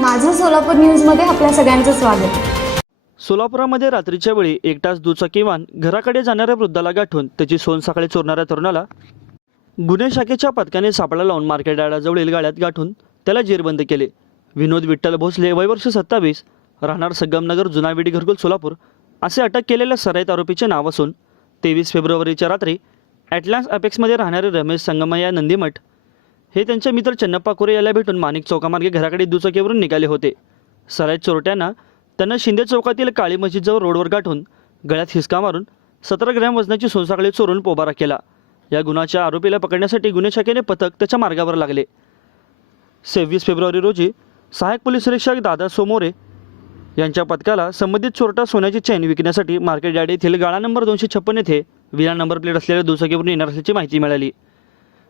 माझं सोलापूर न्यूजमध्ये आपल्या सगळ्यांचं स्वागत. सोलापुरामध्ये रात्रीच्या वेळी एकटाच दुचाकीवान घराकडे जाणाऱ्या वृद्धाला गाठून त्याची सोन सकाळी चोरणाऱ्या तरुणाला गुन्हे शाखेच्या पथकाने सापळा लावून मार्केट यार्डाजवळील गाड्यात गाठून त्याला जेरबंद केले. विनोद विठ्ठल भोसले वयवर्ष सत्तावीस राहणार संगमनगर जुनाविडी घरकुल सोलापूर असे अटक केलेल्या सराईत आरोपीचे नाव असून तेवीस फेब्रुवारीच्या रात्री ॲटलान्स अपेक्समध्ये राहणारे रमेश संगमया नंदीमठ हे त्यांचे मित्र चन्नप्पा कोरे याला भेटून माणिक चौकामार्गे घराकडे दुचाकीवरून निघाले होते. सराय चोरट्यांना त्यांना शिंदे चौकातील काळी मस्जिदजवळ रोडवर गाठून गळ्यात हिसका मारून सतरा ग्रॅम वजनाची सोनसाखळी चोरून पोबारा केला. या गुन्ह्याच्या आरोपीला पकडण्यासाठी गुन्हे शाखेने पथक त्याच्या मार्गावर लागले. सव्वीस फेब्रुवारी रोजी सहाय्यक पोलीस निरीक्षक दादा सोमोरे यांच्या पथकाला संबंधित चोरटा सोन्याची चैन विकण्यासाठी मार्केट यार्ड येथील गाळा नंबर दोनशे छप्पन येथे विना नंबर प्लेट असलेल्या दुचाकीवरून येणार असल्याची माहिती मिळाली.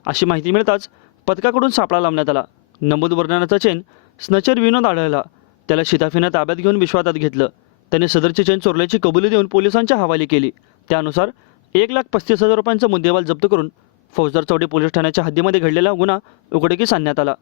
अशी माहिती मिळताच पथकाकडून सापळा लावण्यात आला. नमूद वर्णनाचा चेन स्नचर विनोद आढळला. त्याला शिताफीनं ताब्यात घेऊन विश्वातात घेतलं. त्याने सदरची चेन चोरल्याची कबुली देऊन पोलिसांच्या हवाली केली. त्यानुसार एक लाख पस्तीस हजार रुपयांचा मुद्देवाल जप्त करून फौजदार चौडे पोलीस ठाण्याच्या हद्दीमध्ये घडलेला गुन्हा उघडकीस आणण्यात आला.